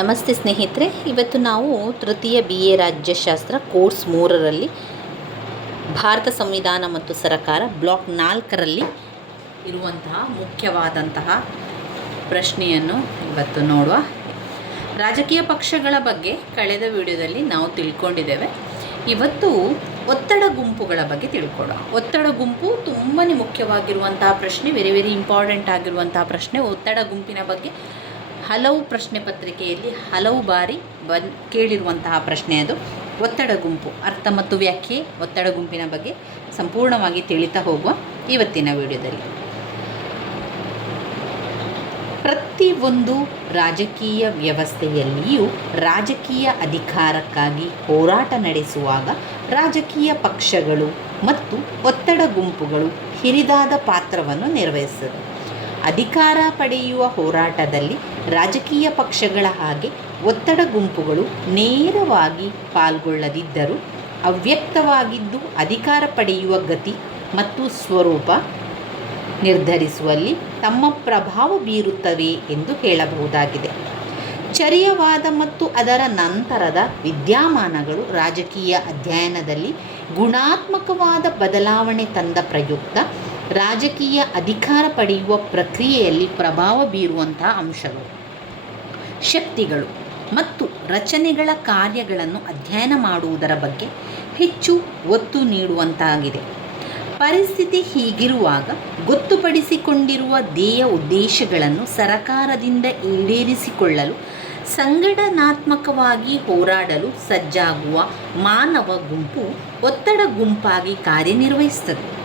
ನಮಸ್ತೆ ಸ್ನೇಹಿತರೆ, ಇವತ್ತು ನಾವು ತೃತೀಯ ಬಿ ಎ ರಾಜ್ಯಶಾಸ್ತ್ರ ಕೋರ್ಸ್ ಮೂರರಲ್ಲಿ ಭಾರತ ಸಂವಿಧಾನ ಮತ್ತು ಸರಕಾರ ಬ್ಲಾಕ್ ನಾಲ್ಕರಲ್ಲಿ ಇರುವಂತಹ ಮುಖ್ಯವಾದಂತಹ ಪ್ರಶ್ನೆಯನ್ನು ಇವತ್ತು ನೋಡುವ ರಾಜಕೀಯ ಪಕ್ಷಗಳ ಬಗ್ಗೆ ಕಳೆದ ವಿಡಿಯೋದಲ್ಲಿ ನಾವು ತಿಳ್ಕೊಂಡಿದ್ದೇವೆ. ಇವತ್ತು ಒತ್ತಡ ಗುಂಪುಗಳ ಬಗ್ಗೆ ತಿಳ್ಕೊಳ್ಳೋಣ. ಒತ್ತಡ ಗುಂಪು ತುಂಬಾ ಮುಖ್ಯವಾಗಿರುವಂತಹ ಪ್ರಶ್ನೆ ವೆರಿ ವೆರಿ ಇಂಪಾರ್ಟೆಂಟ್ ಆಗಿರುವಂತಹ ಪ್ರಶ್ನೆ ಒತ್ತಡ ಗುಂಪಿನ ಬಗ್ಗೆ ಹಲವು ಪ್ರಶ್ನೆ ಪತ್ರಿಕೆಯಲ್ಲಿ ಹಲವು ಬಾರಿ ಬನ್, ಕೇಳಿರುವಂತಹ ಪ್ರಶ್ನೆ ಅದು. ಒತ್ತಡ ಗುಂಪು, ಅರ್ಥ ಮತ್ತು ವ್ಯಾಖ್ಯೆ, ಒತ್ತಡ ಗುಂಪಿನ ಬಗ್ಗೆ ಸಂಪೂರ್ಣವಾಗಿ ತಿಳಿತಾ ಹೋಗುವ ಇವತ್ತಿನ ವಿಡಿಯೋದಲ್ಲಿ. ಪ್ರತಿಯೊಂದು ರಾಜಕೀಯ ವ್ಯವಸ್ಥೆಯಲ್ಲಿಯೂ ರಾಜಕೀಯ ಅಧಿಕಾರಕ್ಕಾಗಿ ಹೋರಾಟ ನಡೆಸುವಾಗ ರಾಜಕೀಯ ಪಕ್ಷಗಳು ಮತ್ತು ಒತ್ತಡ ಗುಂಪುಗಳು ಹಿರಿದಾದ ಪಾತ್ರವನ್ನು ನಿರ್ವಹಿಸುತ್ತದೆ ಅಧಿಕಾರ ಪಡೆಯುವ ಹೋರಾಟದಲ್ಲಿ ರಾಜಕೀಯ ಪಕ್ಷಗಳ ಹಾಗೆ ಒತ್ತಡ ಗುಂಪುಗಳು ನೇರವಾಗಿ ಪಾಲ್ಗೊಳ್ಳದಿದ್ದರೂ ಅವ್ಯಕ್ತವಾಗಿದ್ದು ಅಧಿಕಾರ ಪಡೆಯುವ ಗತಿ ಮತ್ತು ಸ್ವರೂಪ ನಿರ್ಧರಿಸುವಲ್ಲಿ ತಮ್ಮ ಪ್ರಭಾವ ಬೀರುತ್ತವೆ ಎಂದು ಹೇಳಬಹುದಾಗಿದೆ. ಚರ್ಯವಾದ ಮತ್ತು ಅದರ ನಂತರದ ವಿದ್ಯಮಾನಗಳು ರಾಜಕೀಯ ಅಧ್ಯಯನದಲ್ಲಿ ಗುಣಾತ್ಮಕವಾದ ಬದಲಾವಣೆ ತಂದ ಪ್ರಯುಕ್ತ ರಾಜಕೀಯ ಅಧಿಕಾರ ಪಡೆಯುವ ಪ್ರಕ್ರಿಯೆಯಲ್ಲಿ ಪ್ರಭಾವ ಬೀರುವಂತಹ ಅಂಶಗಳು. ಶಕ್ತಿಗಳು ಮತ್ತು ರಚನೆಗಳ ಕಾರ್ಯಗಳನ್ನು ಅಧ್ಯಯನ ಮಾಡುವುದರ ಬಗ್ಗೆ ಹೆಚ್ಚು ಒತ್ತು ನೀಡುವಂತಾಗಿದೆ. ಪರಿಸ್ಥಿತಿ ಹೀಗಿರುವಾಗ ಗೊತ್ತುಪಡಿಸಿಕೊಂಡಿರುವ ಧ್ಯೇಯ ಉದ್ದೇಶಗಳನ್ನು ಸರಕಾರದಿಂದ ಈಡೇರಿಸಿಕೊಳ್ಳಲು, ಸಂಘಟನಾತ್ಮಕವಾಗಿ ಹೋರಾಡಲು ಸಜ್ಜಾಗುವ ಮಾನವ ಗುಂಪು ಒತ್ತಡ ಗುಂಪಾಗಿ ಕಾರ್ಯನಿರ್ವಹಿಸುತ್ತದೆ.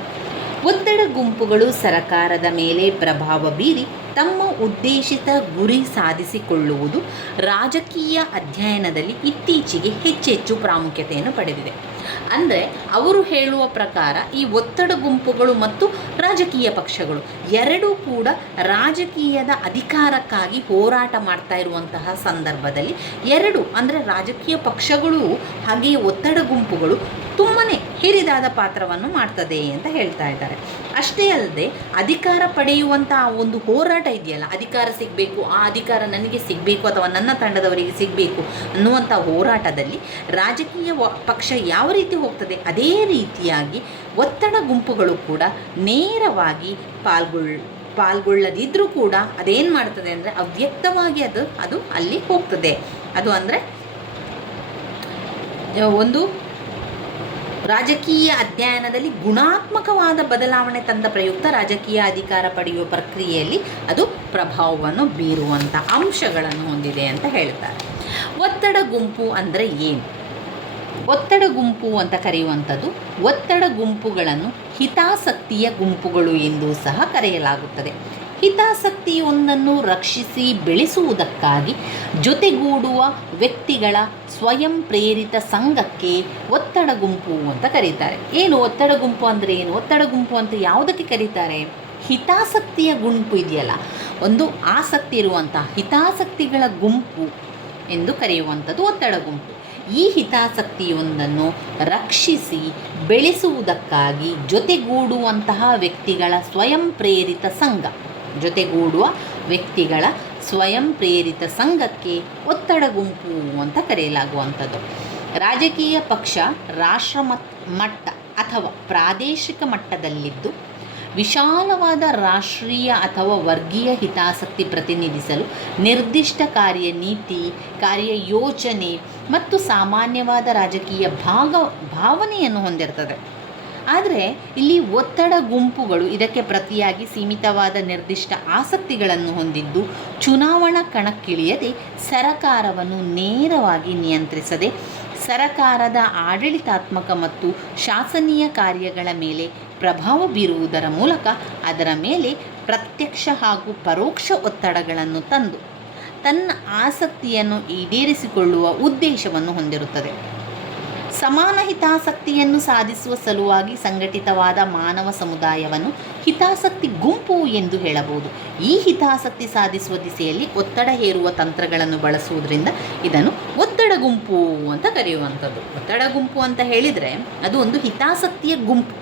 ಒತ್ತಡ ಗುಂಪುಗಳು ಸರಕಾರದ ಮೇಲೆ ಪ್ರಭಾವ ಬೀರಿ ತಮ್ಮ ಉದ್ದೇಶಿತ ಗುರಿ ಸಾಧಿಸಿಕೊಳ್ಳುವುದು ರಾಜಕೀಯ ಅಧ್ಯಯನದಲ್ಲಿ ಇತ್ತೀಚೆಗೆ ಹೆಚ್ಚೆಚ್ಚು ಪ್ರಾಮುಖ್ಯತೆಯನ್ನು ಪಡೆದಿದೆ. ಅಂದರೆ ಅವರು ಹೇಳುವ ಪ್ರಕಾರ ಈ ಒತ್ತಡ ಗುಂಪುಗಳು ಮತ್ತು ರಾಜಕೀಯ ಪಕ್ಷಗಳು ಎರಡೂ ಕೂಡ ರಾಜಕೀಯದ ಅಧಿಕಾರಕ್ಕಾಗಿ ಹೋರಾಟ ಮಾಡ್ತಾ ಇರುವಂತಹ ಸಂದರ್ಭದಲ್ಲಿ ಎರಡು ಅಂದರೆ ರಾಜಕೀಯ ಪಕ್ಷಗಳು ಹಾಗೆಯೇ ಒತ್ತಡ ಗುಂಪುಗಳು ತುಂಬಾ ಹಿರಿದಾದ ಪಾತ್ರವನ್ನು ಮಾಡ್ತದೆ ಅಂತ ಹೇಳ್ತಾ ಇದ್ದಾರೆ. ಅಷ್ಟೇ ಅಲ್ಲದೆ ಅಧಿಕಾರ ಪಡೆಯುವಂತಹ ಒಂದು ಹೋರಾಟ ಇದೆಯಲ್ಲ, ಅಧಿಕಾರ ಸಿಗಬೇಕು, ಆ ಅಧಿಕಾರ ನನಗೆ ಸಿಗಬೇಕು ಅಥವಾ ನನ್ನ ತಂಡದವರಿಗೆ ಸಿಗಬೇಕು ಅನ್ನುವಂಥ ಹೋರಾಟದಲ್ಲಿ ರಾಜಕೀಯ ಪಕ್ಷ ಯಾವ ರೀತಿ ಹೋಗ್ತದೆ, ಅದೇ ರೀತಿಯಾಗಿ ಒತ್ತಡ ಗುಂಪುಗಳು ಕೂಡ ನೇರವಾಗಿ ಪಾಲ್ಗೊಳ್ ಪಾಲ್ಗೊಳ್ಳದಿದ್ದರೂ ಕೂಡ ಅದೇನು ಮಾಡ್ತದೆ ಅಂದರೆ ಅವ್ಯಕ್ತವಾಗಿ ಅದು ಅದು ಅಲ್ಲಿ ಹೋಗ್ತದೆ. ಅದು ಅಂದರೆ, ಒಂದು ರಾಜಕೀಯ ಅಧ್ಯಯನದಲ್ಲಿ ಗುಣಾತ್ಮಕವಾದ ಬದಲಾವಣೆ ತಂದ ಪ್ರಯುಕ್ತ ರಾಜಕೀಯ ಅಧಿಕಾರ ಪಡೆಯುವ ಪ್ರಕ್ರಿಯೆಯಲ್ಲಿ ಅದು ಪ್ರಭಾವವನ್ನು ಬೀರುವಂಥ ಅಂಶಗಳನ್ನು ಹೊಂದಿದೆ ಅಂತ ಹೇಳ್ತಾರೆ. ಒತ್ತಡ ಗುಂಪು ಅಂದರೆ ಏನು? ಒತ್ತಡ ಗುಂಪು ಅಂತ ಕರೆಯುವಂಥದ್ದು ಒತ್ತಡ ಗುಂಪುಗಳನ್ನು ಹಿತಾಸಕ್ತಿಯ ಗುಂಪುಗಳು ಎಂದು ಸಹ ಕರೆಯಲಾಗುತ್ತದೆ. ಹಿತಾಸಕ್ತಿಯೊಂದನ್ನು ರಕ್ಷಿಸಿ ಬೆಳೆಸುವುದಕ್ಕಾಗಿ ಜೊತೆಗೂಡುವ ವ್ಯಕ್ತಿಗಳ ಸ್ವಯಂ ಪ್ರೇರಿತ ಸಂಘಕ್ಕೆ ಒತ್ತಡ ಗುಂಪು ಅಂತ ಕರೀತಾರೆ. ಏನು ಒತ್ತಡ ಗುಂಪು ಅಂದರೆ ಏನು? ಒತ್ತಡ ಗುಂಪು ಅಂತ ಯಾವುದಕ್ಕೆ ಕರೀತಾರೆ? ಹಿತಾಸಕ್ತಿಯ ಗುಂಪು ಇದೆಯಲ್ಲ, ಒಂದು ಆಸಕ್ತಿ ಇರುವಂಥ ಹಿತಾಸಕ್ತಿಗಳ ಗುಂಪು ಎಂದು ಕರೆಯುವಂಥದ್ದು ಒತ್ತಡ ಗುಂಪು. ಈ ಹಿತಾಸಕ್ತಿಯೊಂದನ್ನು ರಕ್ಷಿಸಿ ಬೆಳೆಸುವುದಕ್ಕಾಗಿ ಜೊತೆಗೂಡುವಂತಹ ವ್ಯಕ್ತಿಗಳ ಸ್ವಯಂ ಪ್ರೇರಿತ ಸಂಘ. ಜೊತೆಗೂಡುವ ವ್ಯಕ್ತಿಗಳ ಸ್ವಯಂ ಪ್ರೇರಿತ ಸಂಘಕ್ಕೆ ಒತ್ತಡ ಗುಂಪು ಅಂತ ಕರೆಯಲಾಗುವಂಥದ್ದು. ರಾಜಕೀಯ ಪಕ್ಷ ರಾಷ್ಟ್ರ ಮಟ್- ಮಟ್ಟ ಅಥವಾ ಪ್ರಾದೇಶಿಕ ಮಟ್ಟದಲ್ಲಿದ್ದು ವಿಶಾಲವಾದ ರಾಷ್ಟ್ರೀಯ ಅಥವಾ ವರ್ಗೀಯ ಹಿತಾಸಕ್ತಿ ಪ್ರತಿನಿಧಿಸಲು ನಿರ್ದಿಷ್ಟ ಕಾರ್ಯ ನೀತಿ ಕಾರ್ಯ ಯೋಜನೆ ಮತ್ತು ಸಾಮಾನ್ಯವಾದ ರಾಜಕೀಯ ಭಾಗ, ಭಾವನೆಯನ್ನು ಹೊಂದಿರ್ತದೆ. ಆದರೆ ಇಲ್ಲಿ ಒತ್ತಡ ಗುಂಪುಗಳು ಇದಕ್ಕೆ ಪ್ರತಿಯಾಗಿ ಸೀಮಿತವಾದ ನಿರ್ದಿಷ್ಟ ಆಸಕ್ತಿಗಳನ್ನು ಹೊಂದಿದ್ದು ಚುನಾವಣಾ ಕಣಕ್ಕಿಳಿಯದೆ ಸರಕಾರವನ್ನು ನೇರವಾಗಿ ನಿಯಂತ್ರಿಸದೆ ಸರಕಾರದ ಆಡಳಿತಾತ್ಮಕ ಮತ್ತು ಶಾಸನೀಯ ಕಾರ್ಯಗಳ ಮೇಲೆ ಪ್ರಭಾವ ಬೀರುವುದರ ಮೂಲಕ ಅದರ ಮೇಲೆ ಪ್ರತ್ಯಕ್ಷ ಹಾಗೂ ಪರೋಕ್ಷ ಒತ್ತಡಗಳನ್ನು ತಂದು ತನ್ನ ಆಸಕ್ತಿಯನ್ನು ಈಡೇರಿಸಿಕೊಳ್ಳುವ ಉದ್ದೇಶವನ್ನು ಹೊಂದಿರುತ್ತದೆ. ಸಮಾನ ಹಿತಾಸಕ್ತಿಯನ್ನು ಸಾಧಿಸುವ ಸಲುವಾಗಿ ಸಂಘಟಿತವಾದ ಮಾನವ ಸಮುದಾಯವನ್ನು ಹಿತಾಸಕ್ತಿ ಗುಂಪು ಎಂದು ಹೇಳಬಹುದು. ಈ ಹಿತಾಸಕ್ತಿ ಸಾಧಿಸುವ ದಿಸೆಯಲ್ಲಿ ಒತ್ತಡ ಹೇರುವ ತಂತ್ರಗಳನ್ನು ಬಳಸುವುದರಿಂದ ಇದನ್ನು ಒತ್ತಡ ಗುಂಪು ಅಂತ ಕರೆಯುವಂಥದ್ದು. ಒತ್ತಡ ಗುಂಪು ಅಂತ ಹೇಳಿದರೆ ಅದು ಒಂದು ಹಿತಾಸಕ್ತಿಯ ಗುಂಪು.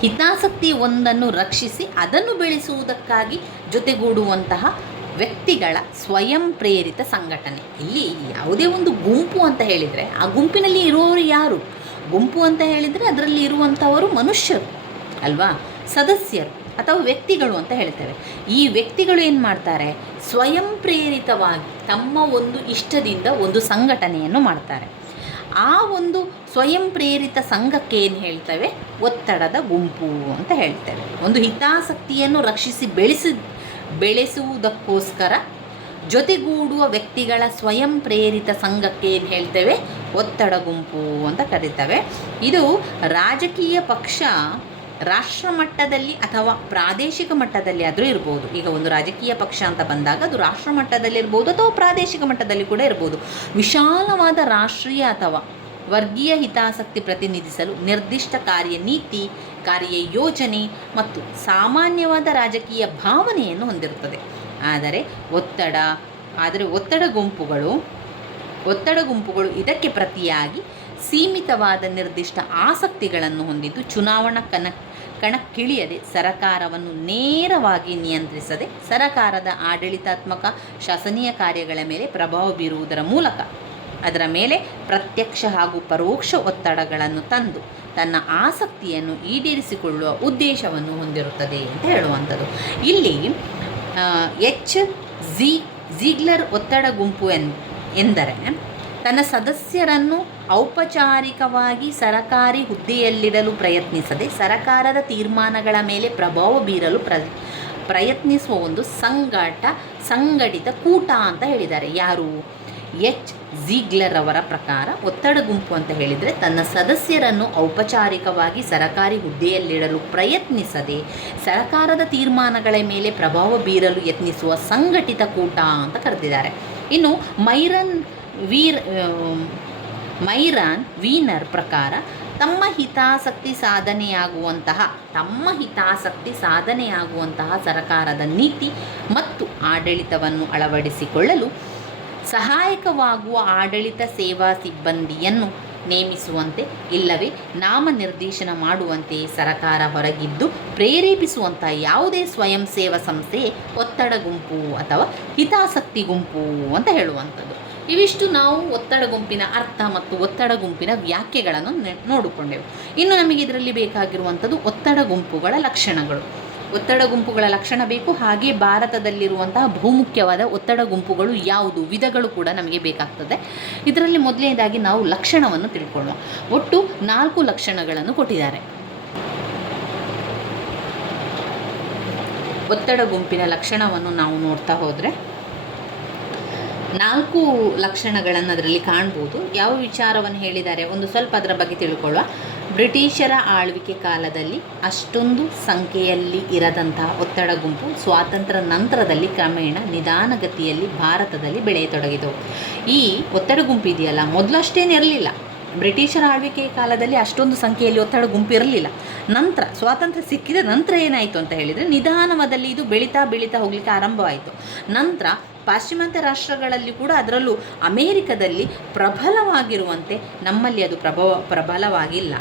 ಹಿತಾಸಕ್ತಿ ಒಂದನ್ನು ರಕ್ಷಿಸಿ ಅದನ್ನು ಬೆಳೆಸುವುದಕ್ಕಾಗಿ ಜೊತೆಗೂಡುವಂತಹ ವ್ಯಕ್ತಿಗಳ ಸ್ವಯಂ ಪ್ರೇರಿತ ಸಂಘಟನೆ. ಇಲ್ಲಿ ಯಾವುದೇ ಒಂದು ಗುಂಪು ಅಂತ ಹೇಳಿದರೆ, ಆ ಗುಂಪಿನಲ್ಲಿ ಇರುವವರು ಯಾರು? ಗುಂಪು ಅಂತ ಹೇಳಿದರೆ ಅದರಲ್ಲಿ ಇರುವಂಥವರು ಮನುಷ್ಯರು, ಅಲ್ವಾ? ಸದಸ್ಯರು ಅಥವಾ ವ್ಯಕ್ತಿಗಳು ಅಂತ ಹೇಳ್ತೇವೆ. ಈ ವ್ಯಕ್ತಿಗಳು ಏನು ಮಾಡ್ತಾರೆ? ಸ್ವಯಂ ಪ್ರೇರಿತವಾಗಿ ತಮ್ಮ ಒಂದು ಇಷ್ಟದಿಂದ ಒಂದು ಸಂಘಟನೆಯನ್ನು ಮಾಡ್ತಾರೆ. ಆ ಒಂದು ಸ್ವಯಂ ಪ್ರೇರಿತ ಸಂಘಕ್ಕೆ ಏನು ಹೇಳ್ತೇವೆ? ಒತ್ತಡದ ಗುಂಪು ಅಂತ ಹೇಳ್ತೇವೆ. ಒಂದು ಹಿತಾಸಕ್ತಿಯನ್ನು ರಕ್ಷಿಸಿ ಬೆಳೆಸಿ ಬೆಳೆಸುವುದಕ್ಕೋಸ್ಕರ ಜೊತೆಗೂಡುವ ವ್ಯಕ್ತಿಗಳ ಸ್ವಯಂ ಪ್ರೇರಿತ ಸಂಘಕ್ಕೆ ಏನು ಹೇಳ್ತೇವೆ? ಒತ್ತಡ ಗುಂಪು ಅಂತ ಕರೀತವೆ. ಇದು ರಾಜಕೀಯ ಪಕ್ಷ ರಾಷ್ಟ್ರ ಮಟ್ಟದಲ್ಲಿ ಅಥವಾ ಪ್ರಾದೇಶಿಕ ಮಟ್ಟದಲ್ಲಿ ಆದರೂ ಇರ್ಬೋದು. ಈಗ ಒಂದು ರಾಜಕೀಯ ಪಕ್ಷ ಅಂತ ಬಂದಾಗ ಅದು ರಾಷ್ಟ್ರ ಮಟ್ಟದಲ್ಲಿ ಇರ್ಬೋದು ಅಥವಾ ಪ್ರಾದೇಶಿಕ ಮಟ್ಟದಲ್ಲಿ ಕೂಡ ಇರ್ಬೋದು. ವಿಶಾಲವಾದ ರಾಷ್ಟ್ರೀಯ ಅಥವಾ ವರ್ಗೀಯ ಹಿತಾಸಕ್ತಿ ಪ್ರತಿನಿಧಿಸಲು ನಿರ್ದಿಷ್ಟ ಕಾರ್ಯನೀತಿ ಕಾರ್ಯ ಯೋಜನೆ ಮತ್ತು ಸಾಮಾನ್ಯವಾದ ರಾಜಕೀಯ ಭಾವನೆಯನ್ನು ಹೊಂದಿರುತ್ತದೆ. ಆದರೆ ಒತ್ತಡ ಆದರೆ ಒತ್ತಡ ಗುಂಪುಗಳು ಒತ್ತಡ ಗುಂಪುಗಳು ಇದಕ್ಕೆ ಪ್ರತಿಯಾಗಿ ಸೀಮಿತವಾದ ನಿರ್ದಿಷ್ಟ ಆಸಕ್ತಿಗಳನ್ನು ಹೊಂದಿದ್ದು ಚುನಾವಣಾ ಕಣ ಕಣಕ್ಕಿಳಿಯದೆ ಸರಕಾರವನ್ನು ನೇರವಾಗಿ ನಿಯಂತ್ರಿಸದೆ ಸರಕಾರದ ಆಡಳಿತಾತ್ಮಕ ಶಾಸನೀಯ ಕಾರ್ಯಗಳ ಮೇಲೆ ಪ್ರಭಾವ ಬೀರುವುದರ ಮೂಲಕ ಅದರ ಮೇಲೆ ಪ್ರತ್ಯಕ್ಷ ಹಾಗೂ ಪರೋಕ್ಷ ಒತ್ತಡಗಳನ್ನು ತಂದು ತನ್ನ ಆಸಕ್ತಿಯನ್ನು ಈಡೇರಿಸಿಕೊಳ್ಳುವ ಉದ್ದೇಶವನ್ನು ಹೊಂದಿರುತ್ತದೆ ಅಂತ ಹೇಳುವಂಥದ್ದು. ಇಲ್ಲಿ ಎಚ್ ಜಿ ಝೀಗ್ಲರ್ ಒತ್ತಡ ಗುಂಪು ಎನ್, ಎಂದರೆ ತನ್ನ ಸದಸ್ಯರನ್ನು ಔಪಚಾರಿಕವಾಗಿ ಸರಕಾರಿ ಹುದ್ದೆಯಲ್ಲಿಡಲು ಪ್ರಯತ್ನಿಸದೆ ಸರಕಾರದ ತೀರ್ಮಾನಗಳ ಮೇಲೆ ಪ್ರಭಾವ ಬೀರಲು ಪ್ರ, ಪ್ರಯತ್ನಿಸುವ ಒಂದು ಸಂಘಟ, ಸಂಘಟಿತ ಕೂಟ ಅಂತ ಹೇಳಿದ್ದಾರೆ. ಯಾರು? ಎಚ್. ಝೀಗ್ಲರ್ ಅವರ ಪ್ರಕಾರ ಒತ್ತಡ ಗುಂಪು ಅಂತ ಹೇಳಿದರೆ ತನ್ನ ಸದಸ್ಯರನ್ನು ಔಪಚಾರಿಕವಾಗಿ ಸರಕಾರಿ ಹುದ್ದೆಯಲ್ಲಿಡಲು ಪ್ರಯತ್ನಿಸದೆ ಸರಕಾರದ ತೀರ್ಮಾನಗಳ ಮೇಲೆ ಪ್ರಭಾವ ಬೀರಲು ಯತ್ನಿಸುವ ಸಂಘಟಿತ ಕೂಟ ಅಂತ ಕರೆದಿದ್ದಾರೆ. ಇನ್ನು ಮೈರನ್ ವೀರ್ ಮೈರಾನ್ ವೀನರ್ ಪ್ರಕಾರ ತಮ್ಮ ಹಿತಾಸಕ್ತಿ ಸಾಧನೆಯಾಗುವಂತಹ, ತಮ್ಮ ಹಿತಾಸಕ್ತಿ ಸಾಧನೆಯಾಗುವಂತಹ ಸರಕಾರದ ನೀತಿ ಮತ್ತು ಆಡಳಿತವನ್ನು ಅಳವಡಿಸಿಕೊಳ್ಳಲು ಸಹಾಯಕವಾಗುವ ಆಡಳಿತ ಸೇವಾ ಸಿಬ್ಬಂದಿಯನ್ನು ನೇಮಿಸುವಂತೆ ಇಲ್ಲವೇ ನಾಮನಿರ್ದೇಶನ ಮಾಡುವಂತೆ ಸರಕಾರ ಹೊರಗಿದ್ದು ಪ್ರೇರೇಪಿಸುವಂಥ ಯಾವುದೇ ಸ್ವಯಂ ಸೇವಾ ಸಂಸ್ಥೆ ಒತ್ತಡ ಗುಂಪು ಅಥವಾ ಹಿತಾಸಕ್ತಿ ಗುಂಪು ಅಂತ ಹೇಳುವಂಥದ್ದು. ಇವಿಷ್ಟು ನಾವು ಒತ್ತಡ ಗುಂಪಿನ ಅರ್ಥ ಮತ್ತು ಒತ್ತಡ ಗುಂಪಿನ ವ್ಯಾಖ್ಯೆಗಳನ್ನು ನೋಡಿಕೊಂಡೆವು. ಇನ್ನು ನಮಗೆ ಇದರಲ್ಲಿ ಬೇಕಾಗಿರುವಂಥದ್ದು ಒತ್ತಡ ಗುಂಪುಗಳ ಲಕ್ಷಣಗಳು. ಒತ್ತಡ ಗುಂಪುಗಳ ಲಕ್ಷಣ ಬೇಕು. ಹಾಗೆ ಭಾರತದಲ್ಲಿರುವಂತಹ ಬಹುಮುಖ್ಯವಾದ ಒತ್ತಡ ಗುಂಪುಗಳು ಯಾವುದು? ವಿಧಗಳು ಕೂಡ ನಮಗೆ ಬೇಕಾಗ್ತದೆ. ಇದರಲ್ಲಿ ಮೊದಲನೇದಾಗಿ ನಾವು ಲಕ್ಷಣವನ್ನು ತಿಳ್ಕೊಳ್ಳುವ ಒಟ್ಟು ನಾಲ್ಕು ಲಕ್ಷಣಗಳನ್ನು ಕೊಟ್ಟಿದ್ದಾರೆ. ಒತ್ತಡ ಗುಂಪಿನ ಲಕ್ಷಣವನ್ನು ನಾವು ನೋಡ್ತಾ ಹೋದರೆ ನಾಲ್ಕು ಲಕ್ಷಣಗಳನ್ನು ಅದರಲ್ಲಿ ಕಾಣ್ಬೋದು. ಯಾವ ವಿಚಾರವನ್ನು ಹೇಳಿದ್ದಾರೆ? ಒಂದು ಸ್ವಲ್ಪ ಅದರ ಬಗ್ಗೆ ತಿಳ್ಕೊಳ್ಳುವ. ಬ್ರಿಟಿಷರ ಆಳ್ವಿಕೆ ಕಾಲದಲ್ಲಿ ಅಷ್ಟೊಂದು ಸಂಖ್ಯೆಯಲ್ಲಿ ಇರದಂತಹ ಒತ್ತಡ ಗುಂಪು ಸ್ವಾತಂತ್ರ್ಯ ನಂತರದಲ್ಲಿ ಕ್ರಮೇಣ ನಿಧಾನಗತಿಯಲ್ಲಿ ಭಾರತದಲ್ಲಿ ಬೆಳೆಯತೊಡಗಿದವು. ಈ ಒತ್ತಡ ಗುಂಪು ಇದೆಯಲ್ಲ? ಮೊದಲು ಅಷ್ಟೇನು ಇರಲಿಲ್ಲ. ಬ್ರಿಟಿಷರ ಆಳ್ವಿಕೆ ಕಾಲದಲ್ಲಿ ಅಷ್ಟೊಂದು ಸಂಖ್ಯೆಯಲ್ಲಿ ಒತ್ತಡ ಗುಂಪು ಇರಲಿಲ್ಲ. ನಂತರ ಸ್ವಾತಂತ್ರ್ಯ ಸಿಕ್ಕಿದ ನಂತರ ಏನಾಯಿತು ಅಂತ ಹೇಳಿದರೆ ನಿಧಾನವಾದಲ್ಲಿ ಇದು ಬೆಳೀತಾ ಬೆಳೀತಾ ಹೋಗಲಿಕ್ಕೆ ಆರಂಭವಾಯಿತು. ನಂತರ ಪಾಶ್ಚಿಮಾತ್ಯ ರಾಷ್ಟ್ರಗಳಲ್ಲಿ ಕೂಡ ಅದರಲ್ಲೂ ಅಮೇರಿಕದಲ್ಲಿ ಪ್ರಬಲವಾಗಿರುವಂತೆ ನಮ್ಮಲ್ಲಿ ಅದು ಪ್ರಭಾವ ಪ್ರಬಲವಾಗಿಲ್ಲ.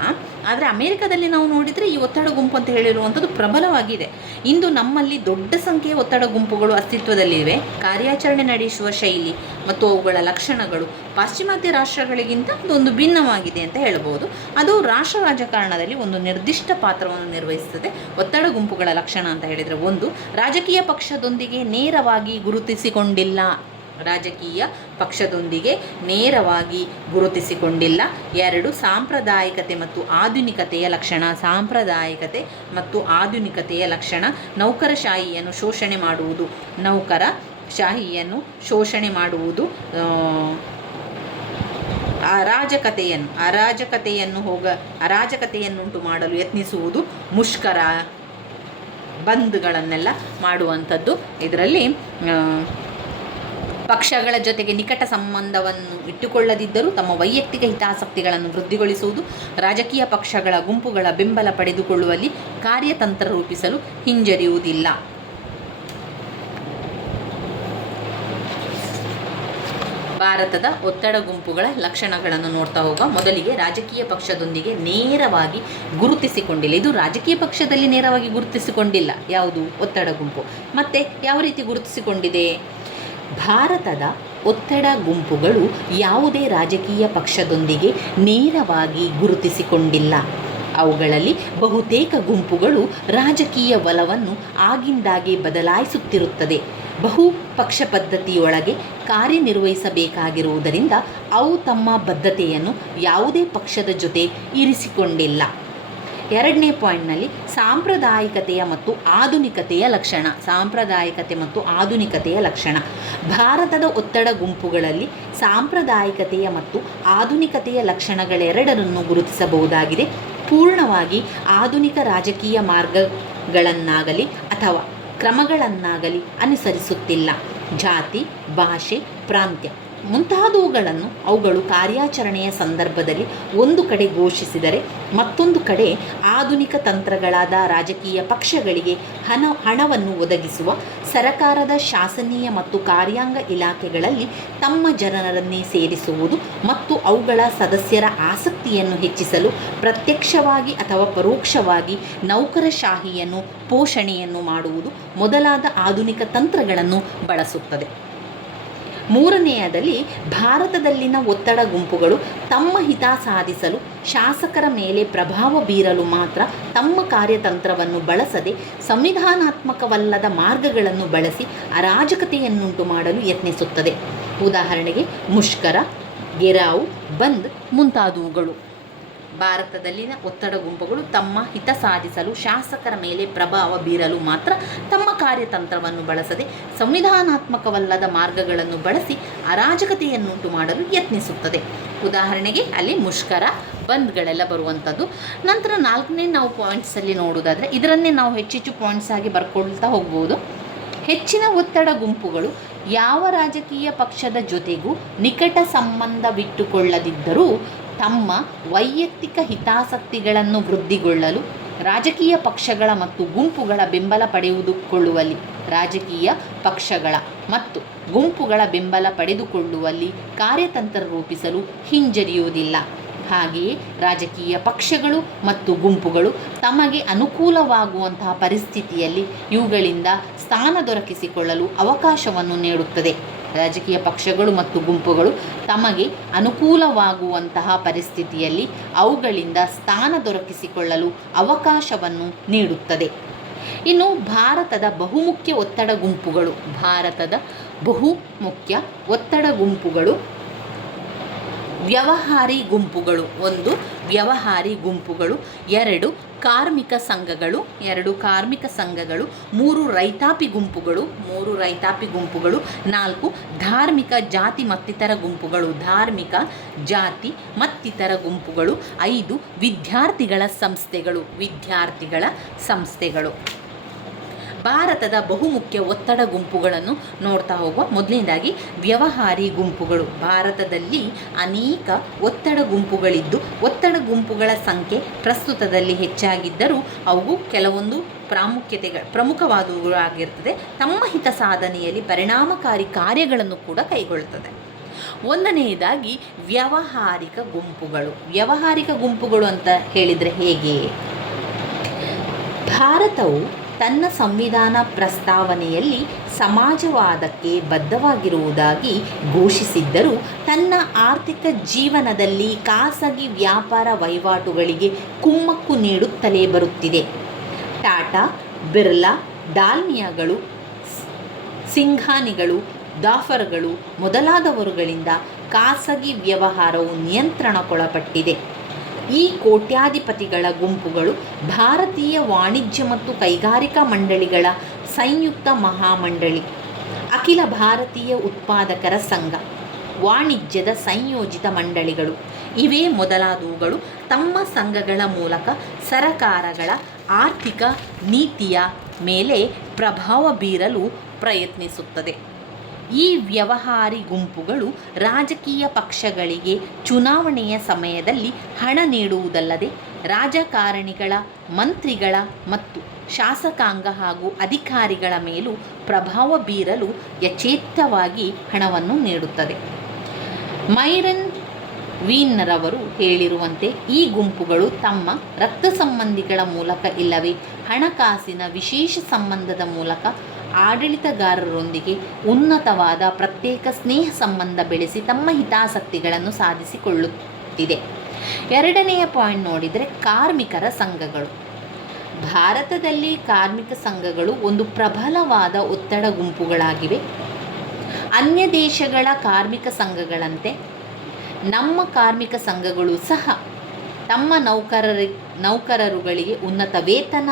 ಆದರೆ ಅಮೇರಿಕದಲ್ಲಿ ನಾವು ನೋಡಿದರೆ ಈ ಒತ್ತಡ ಗುಂಪು ಅಂತ ಹೇಳಿರುವಂಥದ್ದು ಪ್ರಬಲವಾಗಿದೆ. ಇಂದು ನಮ್ಮಲ್ಲಿ ದೊಡ್ಡ ಸಂಖ್ಯೆಯ ಒತ್ತಡ ಗುಂಪುಗಳು ಅಸ್ತಿತ್ವದಲ್ಲಿವೆ. ಕಾರ್ಯಾಚರಣೆ ನಡೆಸುವ ಶೈಲಿ ಮತ್ತು ಅವುಗಳ ಲಕ್ಷಣಗಳು ಪಾಶ್ಚಿಮಾತ್ಯ ರಾಷ್ಟ್ರಗಳಿಗಿಂತ ಅದೊಂದು ಭಿನ್ನವಾಗಿದೆ ಅಂತ ಹೇಳಬಹುದು ಅದು ರಾಷ್ಟ್ರ ರಾಜಕಾರಣದಲ್ಲಿ ಒಂದು ನಿರ್ದಿಷ್ಟ ಪಾತ್ರವನ್ನು ನಿರ್ವಹಿಸುತ್ತದೆ. ಒತ್ತಡ ಗುಂಪುಗಳ ಲಕ್ಷಣ ಅಂತ ಹೇಳಿದರೆ ಒಂದು, ರಾಜಕೀಯ ಪಕ್ಷದೊಂದಿಗೆ ನೇರವಾಗಿ ಗುರುತಿಸಿಕೊಂಡಿಲ್ಲ. ರಾಜಕೀಯ ಪಕ್ಷದೊಂದಿಗೆ ನೇರವಾಗಿ ಗುರುತಿಸಿಕೊಂಡಿಲ್ಲ. ಎರಡು, ಸಾಂಪ್ರದಾಯಿಕತೆ ಮತ್ತು ಆಧುನಿಕತೆಯ ಲಕ್ಷಣ. ಸಾಂಪ್ರದಾಯಿಕತೆ ಮತ್ತು ಆಧುನಿಕತೆಯ ಲಕ್ಷಣ. ನೌಕರಶಾಹಿಯನ್ನು ಶೋಷಣೆ ಮಾಡುವುದು. ನೌಕರ ಶಾಹಿಯನ್ನು ಶೋಷಣೆ ಮಾಡುವುದು ಅರಾಜಕತೆಯನ್ನು ಅರಾಜಕತೆಯನ್ನು ಹೋಗ, ಅರಾಜಕತೆಯನ್ನುಂಟು ಮಾಡಲು ಯತ್ನಿಸುವುದು ಮುಷ್ಕರ ಬಂದ್ಗಳನ್ನೆಲ್ಲ ಮಾಡುವಂಥದ್ದು. ಇದರಲ್ಲಿ ಪಕ್ಷಗಳ ಜೊತೆಗೆ ನಿಕಟ ಸಂಬಂಧವನ್ನು ಇಟ್ಟುಕೊಳ್ಳದಿದ್ದರೂ ತಮ್ಮ ವೈಯಕ್ತಿಕ ಹಿತಾಸಕ್ತಿಗಳನ್ನು ವೃದ್ಧಿಗೊಳಿಸುವುದು, ರಾಜಕೀಯ ಪಕ್ಷಗಳ ಗುಂಪುಗಳ ಬೆಂಬಲ ಪಡೆದುಕೊಳ್ಳುವಲ್ಲಿ ಕಾರ್ಯತಂತ್ರ ರೂಪಿಸಲು ಹಿಂಜರಿಯುವುದಿಲ್ಲ. ಭಾರತದ ಒತ್ತಡ ಗುಂಪುಗಳ ಲಕ್ಷಣಗಳನ್ನು ನೋಡ್ತಾ ಹೋಗುವ ಮೊದಲಿಗೆ ರಾಜಕೀಯ ಪಕ್ಷದೊಂದಿಗೆ ನೇರವಾಗಿ ಗುರುತಿಸಿಕೊಂಡಿಲ್ಲ. ಇದು ರಾಜಕೀಯ ಪಕ್ಷದಲ್ಲಿ ನೇರವಾಗಿ ಗುರುತಿಸಿಕೊಂಡಿಲ್ಲ. ಯಾವುದು? ಒತ್ತಡ ಗುಂಪು. ಮತ್ತೆ ಯಾವ ರೀತಿ ಗುರುತಿಸಿಕೊಂಡಿದೆ? ಭಾರತದ ಒತ್ತಡ ಗುಂಪುಗಳು ಯಾವುದೇ ರಾಜಕೀಯ ಪಕ್ಷದೊಂದಿಗೆ ನೇರವಾಗಿ ಗುರುತಿಸಿಕೊಂಡಿಲ್ಲ. ಅವುಗಳಲ್ಲಿ ಬಹುತೇಕ ಗುಂಪುಗಳು ರಾಜಕೀಯ ಬಲವನ್ನು ಆಗಿಂದಾಗೆ ಬದಲಾಯಿಸುತ್ತಿರುತ್ತದೆ. ಬಹು ಪಕ್ಷ ಪದ್ಧತಿಯೊಳಗೆ ಕಾರ್ಯನಿರ್ವಹಿಸಬೇಕಾಗಿರುವುದರಿಂದ ಅವು ತಮ್ಮ ಬದ್ಧತೆಯನ್ನು ಯಾವುದೇ ಪಕ್ಷದ ಜೊತೆ ಇರಿಸಿಕೊಂಡಿಲ್ಲ. ಎರಡನೇ ಪಾಯಿಂಟ್ನಲ್ಲಿ ಸಾಂಪ್ರದಾಯಿಕತೆಯ ಮತ್ತು ಆಧುನಿಕತೆಯ ಲಕ್ಷಣ, ಸಾಂಪ್ರದಾಯಿಕತೆ ಮತ್ತು ಆಧುನಿಕತೆಯ ಲಕ್ಷಣ. ಭಾರತದ ಒತ್ತಡ ಗುಂಪುಗಳಲ್ಲಿ ಸಾಂಪ್ರದಾಯಿಕತೆಯ ಮತ್ತು ಆಧುನಿಕತೆಯ ಲಕ್ಷಣಗಳೆರಡರನ್ನು ಗುರುತಿಸಬಹುದಾಗಿದೆ. ಪೂರ್ಣವಾಗಿ ಆಧುನಿಕ ರಾಜಕೀಯ ಮಾರ್ಗಗಳನ್ನಾಗಲಿ ಅಥವಾ ಕ್ರಮಗಳನ್ನಾಗಲಿ ಅನುಸರಿಸುತ್ತಿಲ್ಲ. ಜಾತಿ ಭಾಷೆ ಪ್ರಾಂತ್ಯ. ಮುಂತಾದವುಗಳನ್ನು ಅವುಗಳು ಕಾರ್ಯಾಚರಣೆಯ ಸಂದರ್ಭದಲ್ಲಿ ಒಂದು ಕಡೆ ಘೋಷಿಸಿದರೆ ಮತ್ತೊಂದು ಕಡೆ ಆಧುನಿಕ ತಂತ್ರಗಳಾದ ರಾಜಕೀಯ ಪಕ್ಷಗಳಿಗೆ ಹಣ, ಹಣವನ್ನು ಒದಗಿಸುವ ಸರಕಾರದ ಶಾಸನೀಯ ಮತ್ತು ಕಾರ್ಯಾಂಗ ಇಲಾಖೆಗಳಲ್ಲಿ ತಮ್ಮ ಜನರನ್ನೇ ಸೇರಿಸುವುದು ಮತ್ತು ಅವುಗಳ ಸದಸ್ಯರ ಆಸಕ್ತಿಯನ್ನು ಹೆಚ್ಚಿಸಲು ಪ್ರತ್ಯಕ್ಷವಾಗಿ ಅಥವಾ ಪರೋಕ್ಷವಾಗಿ ನೌಕರಶಾಹಿಯನ್ನು, ಪೋಷಣೆಯನ್ನು ಮಾಡುವುದು ಮೊದಲಾದ ಆಧುನಿಕ ತಂತ್ರಗಳನ್ನು ಬಳಸುತ್ತದೆ. ಮೂರನೆಯದಲ್ಲಿ ಭಾರತದಲ್ಲಿನ ಒತ್ತಡ ಗುಂಪುಗಳು ತಮ್ಮ ಹಿತ ಸಾಧಿಸಲು ಶಾಸಕರ ಮೇಲೆ ಪ್ರಭಾವ ಬೀರಲು ಮಾತ್ರ ತಮ್ಮ ಕಾರ್ಯತಂತ್ರವನ್ನು ಬಳಸದೆ ಸಂವಿಧಾನಾತ್ಮಕವಲ್ಲದ ಮಾರ್ಗಗಳನ್ನು ಬಳಸಿ ಅರಾಜಕತೆಯನ್ನುಂಟು ಮಾಡಲು ಯತ್ನಿಸುತ್ತದೆ. ಉದಾಹರಣೆಗೆ ಮುಷ್ಕರ, ಗೆರಾವು, ಬಂದ್ ಮುಂತಾದವುಗಳು. ಭಾರತದಲ್ಲಿನ ಒತ್ತಡ ಗುಂಪುಗಳು ತಮ್ಮ ಹಿತ ಸಾಧಿಸಲು ಶಾಸಕರ ಮೇಲೆ ಪ್ರಭಾವ ಬೀರಲು ಮಾತ್ರ ತಮ್ಮ ಕಾರ್ಯತಂತ್ರವನ್ನು ಬಳಸದೆ ಸಂವಿಧಾನಾತ್ಮಕವಲ್ಲದ ಮಾರ್ಗಗಳನ್ನು ಬಳಸಿ ಅರಾಜಕತೆಯನ್ನುಂಟು ಮಾಡಲು ಯತ್ನಿಸುತ್ತದೆ. ಉದಾಹರಣೆಗೆ ಅಲ್ಲಿ ಮುಷ್ಕರ, ಬಂದ್ಗಳೆಲ್ಲ ಬರುವಂಥದ್ದು. ನಂತರ ನಾಲ್ಕನೇ ನಾವು ಪಾಯಿಂಟ್ಸಲ್ಲಿ ನೋಡೋದಾದರೆ ಇದರನ್ನೇ ನಾವು ಹೆಚ್ಚೆಚ್ಚು ಪಾಯಿಂಟ್ಸ್ ಆಗಿ ಬರ್ಕೊಳ್ತಾ ಹೋಗ್ಬೋದು. ಹೆಚ್ಚಿನ ಒತ್ತಡ ಗುಂಪುಗಳು ಯಾವ ರಾಜಕೀಯ ಪಕ್ಷದ ಜೊತೆಗೂ ನಿಕಟ ಸಂಬಂಧವಿಟ್ಟುಕೊಳ್ಳದಿದ್ದರೂ ತಮ್ಮ ವೈಯಕ್ತಿಕ ಹಿತಾಸಕ್ತಿಗಳನ್ನು ವೃದ್ಧಿಗೊಳ್ಳಲು ರಾಜಕೀಯ ಪಕ್ಷಗಳ ಮತ್ತು ಗುಂಪುಗಳ ಬೆಂಬಲ ಪಡೆದುಕೊಳ್ಳುವಲ್ಲಿ, ರಾಜಕೀಯ ಪಕ್ಷಗಳ ಮತ್ತು ಗುಂಪುಗಳ ಬೆಂಬಲ ಪಡೆದುಕೊಳ್ಳುವಲ್ಲಿ ಕಾರ್ಯತಂತ್ರ ರೂಪಿಸಲು ಹಿಂಜರಿಯುವುದಿಲ್ಲ. ಹಾಗೆಯೇ ರಾಜಕೀಯ ಪಕ್ಷಗಳು ಮತ್ತು ಗುಂಪುಗಳು ತಮಗೆ ಅನುಕೂಲವಾಗುವಂತಹ ಪರಿಸ್ಥಿತಿಯಲ್ಲಿ ಇವುಗಳಿಂದ ಸ್ಥಾನ ದೊರಕಿಸಿಕೊಳ್ಳಲು ಅವಕಾಶವನ್ನು ನೀಡುತ್ತದೆ. ರಾಜಕೀಯ ಪಕ್ಷಗಳು ಮತ್ತು ಗುಂಪುಗಳು ತಮಗೆ ಅನುಕೂಲವಾಗುವಂತಹ ಪರಿಸ್ಥಿತಿಯಲ್ಲಿ ಅವುಗಳಿಂದ ಸ್ಥಾನ ದೊರಕಿಸಿಕೊಳ್ಳಲು ಅವಕಾಶವನ್ನು ನೀಡುತ್ತದೆ. ಇನ್ನು ಭಾರತದ ಬಹುಮುಖ್ಯ ಒತ್ತಡ ಗುಂಪುಗಳು, ಭಾರತದ ಬಹುಮುಖ್ಯ ಒತ್ತಡ ಗುಂಪುಗಳು ವ್ಯವಹಾರಿ ಗುಂಪುಗಳು ಒಂದು, ವ್ಯವಹಾರಿ ಗುಂಪುಗಳು ಎರಡು, ಕಾರ್ಮಿಕ ಸಂಘಗಳು ಎರಡು, ಕಾರ್ಮಿಕ ಸಂಘಗಳು ಮೂರು, ರೈತಾಪಿ ಗುಂಪುಗಳು ಮೂರು, ರೈತಾಪಿ ಗುಂಪುಗಳು ನಾಲ್ಕು, ಧಾರ್ಮಿಕ ಜಾತಿ ಮತ್ತಿತರ ಗುಂಪುಗಳು ಧಾರ್ಮಿಕ ಜಾತಿ ಮತ್ತಿತರ ಗುಂಪುಗಳು ಐದು, ವಿದ್ಯಾರ್ಥಿಗಳ ಸಂಸ್ಥೆಗಳು ವಿದ್ಯಾರ್ಥಿಗಳ ಸಂಸ್ಥೆಗಳು. ಭಾರತದ ಬಹುಮುಖ್ಯ ಒತ್ತಡ ಗುಂಪುಗಳನ್ನು ನೋಡ್ತಾ ಹೋಗುವ ಮೊದಲನೇದಾಗಿ ವ್ಯವಹಾರಿ ಗುಂಪುಗಳು. ಭಾರತದಲ್ಲಿ ಅನೇಕ ಒತ್ತಡ ಗುಂಪುಗಳಿದ್ದು, ಒತ್ತಡ ಗುಂಪುಗಳ ಸಂಖ್ಯೆ ಪ್ರಸ್ತುತದಲ್ಲಿ ಹೆಚ್ಚಾಗಿದ್ದರೂ ಅವು ಕೆಲವೊಂದು ಪ್ರಾಮುಖ್ಯತೆಗಳ, ಪ್ರಮುಖವಾದವುಗಳಾಗಿರ್ತದೆ. ತಮ್ಮ ಹಿತ ಸಾಧನೆಯಲ್ಲಿ ಪರಿಣಾಮಕಾರಿ ಕಾರ್ಯಗಳನ್ನು ಕೂಡ ಕೈಗೊಳ್ಳುತ್ತದೆ. ಒಂದನೆಯದಾಗಿ ವ್ಯವಹಾರಿಕ ಗುಂಪುಗಳು. ವ್ಯವಹಾರಿಕ ಗುಂಪುಗಳು ಅಂತ ಹೇಳಿದರೆ ಹೇಗೆ? ಭಾರತವು ತನ್ನ ಸಂವಿಧಾನ ಪ್ರಸ್ತಾವನೆಯಲ್ಲಿ ಸಮಾಜವಾದಕ್ಕೆ ಬದ್ಧವಾಗಿರುವುದಾಗಿ ಘೋಷಿಸಿದ್ದರೂ ತನ್ನ ಆರ್ಥಿಕ ಜೀವನದಲ್ಲಿ ಖಾಸಗಿ ವ್ಯಾಪಾರ ವಹಿವಾಟುಗಳಿಗೆ ಕುಮ್ಮಕ್ಕು ನೀಡುತ್ತಲೇ ಬರುತ್ತಿದೆ. ಟಾಟಾ, ಬಿರ್ಲಾ, ಡಾಲ್ಮಿಯಾಗಳು, ಸಿಂಘಾನಿಗಳು, ದಾಫರ್ಗಳು ಮೊದಲಾದವರುಗಳಿಂದ ಖಾಸಗಿ ವ್ಯವಹಾರವು ನಿಯಂತ್ರಣಕ್ಕೊಳಪಟ್ಟಿದೆ. ಈ ಕೋಟ್ಯಾಧಿಪತಿಗಳ ಗುಂಪುಗಳು ಭಾರತೀಯ ವಾಣಿಜ್ಯ ಮತ್ತು ಕೈಗಾರಿಕಾ ಮಂಡಳಿಗಳ ಸಂಯುಕ್ತ ಮಹಾಮಂಡಳಿ, ಅಖಿಲ ಭಾರತೀಯ ಉತ್ಪಾದಕರ ಸಂಘ, ವಾಣಿಜ್ಯದ ಸಂಯೋಜಿತ ಮಂಡಳಿಗಳು. ಇವೇ ಮೊದಲಾದವುಗಳು ತಮ್ಮ ಸಂಘಗಳ ಮೂಲಕ ಸರಕಾರಗಳ ಆರ್ಥಿಕ ನೀತಿಯ ಮೇಲೆ ಪ್ರಭಾವ ಬೀರಲು ಪ್ರಯತ್ನಿಸುತ್ತದೆ. ಈ ವ್ಯವಹಾರಿ ಗುಂಪುಗಳು ರಾಜಕೀಯ ಪಕ್ಷಗಳಿಗೆ ಚುನಾವಣೆಯ ಸಮಯದಲ್ಲಿ ಹಣ ನೀಡುವುದಲ್ಲದೆ ರಾಜಕಾರಣಿಗಳ, ಮಂತ್ರಿಗಳ ಮತ್ತು ಶಾಸಕಾಂಗ ಹಾಗೂ ಅಧಿಕಾರಿಗಳ ಮೇಲೂ ಪ್ರಭಾವ ಬೀರಲು ಯಥೇಚ್ಛವಾಗಿ ಹಣವನ್ನು ನೀಡುತ್ತದೆ. ಮೈರನ್ ವೀನ್ನರವರು ಹೇಳಿರುವಂತೆ ಈ ಗುಂಪುಗಳು ತಮ್ಮ ರಕ್ತ ಸಂಬಂಧಿಗಳ ಮೂಲಕ ಇಲ್ಲವೇ ಹಣಕಾಸಿನ ವಿಶೇಷ ಸಂಬಂಧದ ಮೂಲಕ ಆಡಳಿತಗಾರರೊಂದಿಗೆ ಉನ್ನತವಾದ ಪ್ರತ್ಯೇಕ ಸ್ನೇಹ ಸಂಬಂಧ ಬೆಳೆಸಿ ತಮ್ಮ ಹಿತಾಸಕ್ತಿಗಳನ್ನು ಸಾಧಿಸಿಕೊಳ್ಳುತ್ತಿದೆ. ಎರಡನೆಯ ಪಾಯಿಂಟ್ ನೋಡಿದರೆ ಕಾರ್ಮಿಕರ ಸಂಘಗಳು. ಭಾರತದಲ್ಲಿ ಕಾರ್ಮಿಕ ಸಂಘಗಳು ಒಂದು ಪ್ರಬಲವಾದ ಒತ್ತಡ ಗುಂಪುಗಳಾಗಿವೆ. ಅನ್ಯ ದೇಶಗಳ ಕಾರ್ಮಿಕ ಸಂಘಗಳಂತೆ ನಮ್ಮ ಕಾರ್ಮಿಕ ಸಂಘಗಳು ಸಹ ತಮ್ಮ ನೌಕರರಿ, ನೌಕರರುಗಳಿಗೆ ಉನ್ನತ ವೇತನ,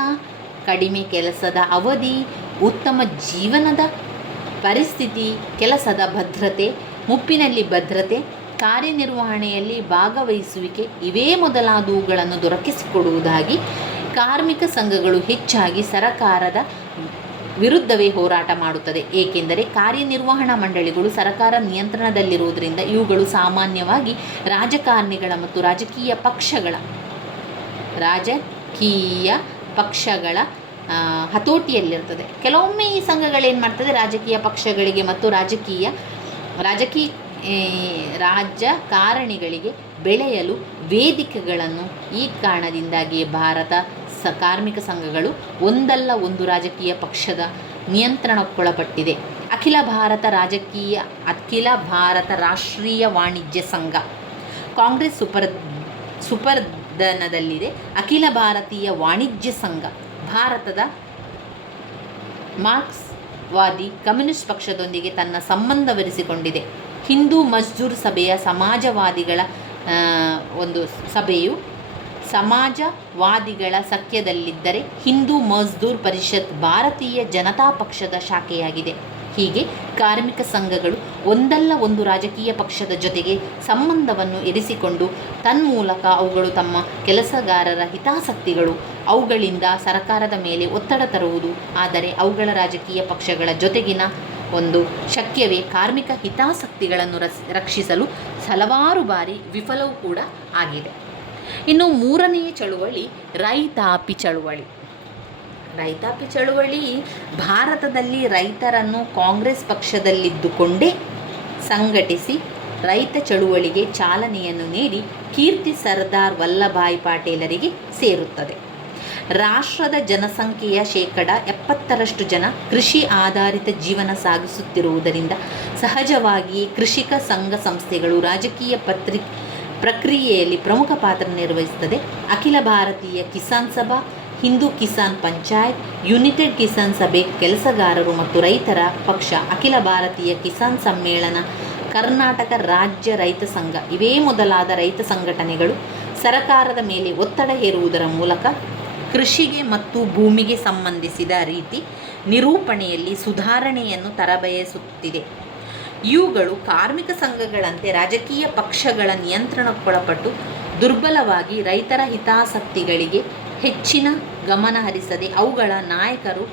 ಕಡಿಮೆ ಕೆಲಸದ ಅವಧಿ ಉತ್ತಮ ಜೀವನದ ಪರಿಸ್ಥಿತಿ, ಕೆಲಸದ ಭದ್ರತೆ, ಮುಪ್ಪಿನಲ್ಲಿ ಭದ್ರತೆ, ಕಾರ್ಯನಿರ್ವಹಣೆಯಲ್ಲಿ ಭಾಗವಹಿಸುವಿಕೆ ಇವೇ ಮೊದಲಾದವುಗಳನ್ನು ದೊರಕಿಸಿಕೊಡುವುದಾಗಿ ಕಾರ್ಮಿಕ ಸಂಘಗಳು ಹೆಚ್ಚಾಗಿ ಸರಕಾರದ ವಿರುದ್ಧವೇ ಹೋರಾಟ ಮಾಡುತ್ತದೆ. ಏಕೆಂದರೆ ಕಾರ್ಯನಿರ್ವಹಣಾ ಮಂಡಳಿಗಳು ಸರಕಾರ ನಿಯಂತ್ರಣದಲ್ಲಿರುವುದರಿಂದ ಇವುಗಳು ಸಾಮಾನ್ಯವಾಗಿ ರಾಜಕಾರಣಿಗಳ ಮತ್ತು ರಾಜಕೀಯ ಪಕ್ಷಗಳ ರಾಜಕೀಯ ಪಕ್ಷಗಳ ಹತೋಟಿಯಲ್ಲಿರ್ತದೆ. ಕೆಲವೊಮ್ಮೆ ಈ ಸಂಘಗಳೇನು ಮಾಡ್ತದೆ, ರಾಜಕೀಯ ಪಕ್ಷಗಳಿಗೆ ಮತ್ತು ರಾಜಕೀಯ ರಾಜಕೀಯ ರಾಜಕಾರಣಿಗಳಿಗೆ ಬೆಳೆಯಲು ವೇದಿಕೆಗಳನ್ನು ಈ ಕಾರಣದಿಂದಾಗಿ ಭಾರತ ಸ, ಕಾರ್ಮಿಕ ಸಂಘಗಳು ಒಂದಲ್ಲ ಒಂದು ರಾಜಕೀಯ ಪಕ್ಷದ ನಿಯಂತ್ರಣಕ್ಕೊಳಪಟ್ಟಿದೆ. ಅಖಿಲ ಭಾರತ ರಾಜಕೀಯ, ಅಖಿಲ ಭಾರತ ರಾಷ್ಟ್ರೀಯ ವಾಣಿಜ್ಯ ಸಂಘ, ಕಾಂಗ್ರೆಸ್ ಸುಪರ್ ಸುಪರ್ಧನದಲ್ಲಿದೆ ಅಖಿಲ ಭಾರತೀಯ ವಾಣಿಜ್ಯ ಸಂಘ. ಭಾರತದ ಮಾರ್ಕ್ಸ್ವಾದಿ ಕಮ್ಯುನಿಸ್ಟ್ ಪಕ್ಷದೊಂದಿಗೆ ತನ್ನ ಸಂಬಂಧವಿರಿಸಿಕೊಂಡಿದೆ. ಹಿಂದೂ ಮಜ್ದೂರ್ ಸಭೆಯ ಸಮಾಜವಾದಿಗಳ ಒಂದು ಸಭೆಯು ಸಮಾಜವಾದಿಗಳ ಸಖ್ಯದಲ್ಲಿದ್ದರೆ ಹಿಂದೂ ಮಜ್ದೂರ್ ಪರಿಷತ್ ಭಾರತೀಯ ಜನತಾ ಪಕ್ಷದ ಶಾಖೆಯಾಗಿದೆ. ಹೀಗೆ ಕಾರ್ಮಿಕ ಸಂಘಗಳು ಒಂದಲ್ಲ ಒಂದು ರಾಜಕೀಯ ಪಕ್ಷದ ಜೊತೆಗೆ ಸಂಬಂಧವನ್ನು ಇರಿಸಿಕೊಂಡು ತನ್ಮೂಲಕ ಅವುಗಳು ತಮ್ಮ ಕೆಲಸಗಾರರ ಹಿತಾಸಕ್ತಿಗಳು ಅವುಗಳಿಂದ ಸರ್ಕಾರದ ಮೇಲೆ ಒತ್ತಡ ತರುವುದು, ಆದರೆ ಅವುಗಳ ರಾಜಕೀಯ ಪಕ್ಷಗಳ ಜೊತೆಗಿನ ಒಂದು ಶಕ್ಯವೇ ಕಾರ್ಮಿಕ ಹಿತಾಸಕ್ತಿಗಳನ್ನು ರಕ್ಷಿಸಲು ಹಲವಾರು ಬಾರಿ ವಿಫಲವೂ ಕೂಡ ಆಗಿದೆ. ಇನ್ನು ಮೂರನೆಯ ಚಳುವಳಿ ರೈತಾಪಿ ಚಳುವಳಿ. ರೈತಾಪಿ ಚಳುವಳಿ ಭಾರತದಲ್ಲಿ ರೈತರನ್ನು ಕಾಂಗ್ರೆಸ್ ಪಕ್ಷದಲ್ಲಿದ್ದುಕೊಂಡೇ ಸಂಘಟಿಸಿ ರೈತ ಚಳುವಳಿಗೆ ಚಾಲನೆಯನ್ನು ನೀಡಿ ಕೀರ್ತಿ ಸರ್ದಾರ್ ವಲ್ಲಭಾಯ್ ಪಾಟೀಲರಿಗೆ ಸೇರುತ್ತದೆ. ರಾಷ್ಟ್ರದ ಜನಸಂಖ್ಯೆಯ ಶೇಕಡ ಎಪ್ಪತ್ತರಷ್ಟು ಜನ ಕೃಷಿ ಆಧಾರಿತ ಜೀವನ ಸಾಗಿಸುತ್ತಿರುವುದರಿಂದ ಸಹಜವಾಗಿ ಕೃಷಿಕ ಸಂಘ ಸಂಸ್ಥೆಗಳು ರಾಜಕೀಯ ಪತ್ರಿ, ಪ್ರಕ್ರಿಯೆಯಲ್ಲಿ ಪ್ರಮುಖ ಪಾತ್ರ ನಿರ್ವಹಿಸುತ್ತದೆ. ಅಖಿಲ ಭಾರತೀಯ ಕಿಸಾನ್ ಸಭಾ, ಹಿಂದೂ ಕಿಸಾನ್ ಪಂಚಾಯತ್, ಯುನೈಟೆಡ್ ಕಿಸಾನ್ ಸಭೆ ಕೆಲಸಗಾರರು ಮತ್ತು ರೈತರ ಪಕ್ಷ, ಅಖಿಲ ಭಾರತೀಯ ಕಿಸಾನ್ ಸಮ್ಮೇಳನ, ಕರ್ನಾಟಕ ರಾಜ್ಯ ರೈತ ಸಂಘ, ಇವೇ ಮೊದಲಾದ ರೈತ ಸಂಘಟನೆಗಳು ಸರಕಾರದ ಮೇಲೆ ಒತ್ತಡ ಹೇರುವುದರ ಮೂಲಕ ಕೃಷಿಗೆ ಮತ್ತು ಭೂಮಿಗೆ ಸಂಬಂಧಿಸಿದ ರೀತಿ ನಿರೂಪಣೆಯಲ್ಲಿ ಸುಧಾರಣೆಯನ್ನು ತರಬಯಸುತ್ತಿದೆ. ಇವುಗಳು ಕಾರ್ಮಿಕ ಸಂಘಗಳಂತೆ ರಾಜಕೀಯ ಪಕ್ಷಗಳ ನಿಯಂತ್ರಣಕ್ಕೊಳಪಟ್ಟು ದುರ್ಬಲವಾಗಿ ರೈತರ ಹಿತಾಸಕ್ತಿಗಳಿಗೆ ಹೆಚ್ಚಿನ ಗಮನ ಹರಿಸದೆ ಅವುಗಳ ನಾಯಕರು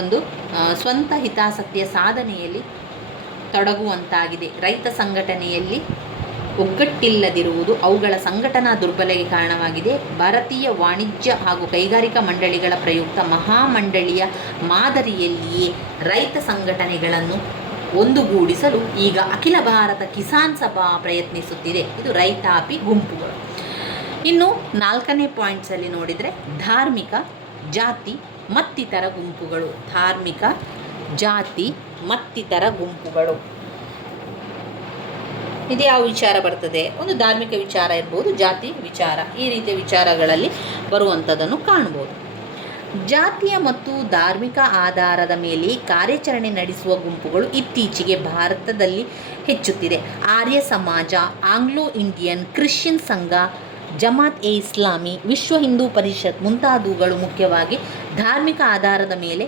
ಒಂದು ಸ್ವಂತ ಹಿತಾಸಕ್ತಿಯ ಸಾಧನೆಯಲ್ಲಿ ತೊಡಗುವಂತಾಗಿದೆ. ರೈತ ಸಂಘಟನೆಯಲ್ಲಿ ಒಗ್ಗಟ್ಟಿಲ್ಲದಿರುವುದು ಅವುಗಳ ಸಂಘಟನಾ ದುರ್ಬಲಗೆ ಕಾರಣವಾಗಿದೆ. ಭಾರತೀಯ ವಾಣಿಜ್ಯ ಹಾಗೂ ಕೈಗಾರಿಕಾ ಮಂಡಳಿಗಳ ಪ್ರಯುಕ್ತ ಮಹಾಮಂಡಳಿಯ ಮಾದರಿಯಲ್ಲಿಯೇ ರೈತ ಸಂಘಟನೆಗಳನ್ನು ಒಂದುಗೂಡಿಸಲು ಈಗ ಅಖಿಲ ಭಾರತ ಕಿಸಾನ್ ಸಭಾ ಪ್ರಯತ್ನಿಸುತ್ತಿದೆ. ಇದು ರೈತಾಪಿ ಗುಂಪುಗಳು. ಇನ್ನು ನಾಲ್ಕನೇ ಪಾಯಿಂಟ್ಸಲ್ಲಿ ನೋಡಿದರೆ ಧಾರ್ಮಿಕ, ಜಾತಿ, ಮತ್ತಿತರ ಗುಂಪುಗಳು. ಧಾರ್ಮಿಕ, ಜಾತಿ, ಮತ್ತಿತರ ಗುಂಪುಗಳು. ಇದು ಯಾವ ವಿಚಾರ ಬರ್ತದೆ? ಒಂದು ಧಾರ್ಮಿಕ ವಿಚಾರ ಇರ್ಬೋದು, ಜಾತಿ ವಿಚಾರ. ಈ ರೀತಿಯ ವಿಚಾರಗಳಲ್ಲಿ ಬರುವಂಥದ್ದನ್ನು ಕಾಣ್ಬೋದು. ಜಾತಿಯ ಮತ್ತು ಧಾರ್ಮಿಕ ಆಧಾರದ ಮೇಲೆ ಕಾರ್ಯಾಚರಣೆ ನಡೆಸುವ ಗುಂಪುಗಳು ಇತ್ತೀಚೆಗೆ ಭಾರತದಲ್ಲಿ ಹೆಚ್ಚುತ್ತಿದೆ. ಆರ್ಯ ಸಮಾಜ, ಆಂಗ್ಲೋ ಇಂಡಿಯನ್ ಕ್ರಿಶ್ಚಿಯನ್ ಸಂಘ, ಜಮಾತ್ ಎ ಇಸ್ಲಾಮಿ, ವಿಶ್ವ ಹಿಂದೂ ಪರಿಷತ್ ಮುಂತಾದವುಗಳು ಮುಖ್ಯವಾಗಿ ಧಾರ್ಮಿಕ ಆಧಾರದ ಮೇಲೆ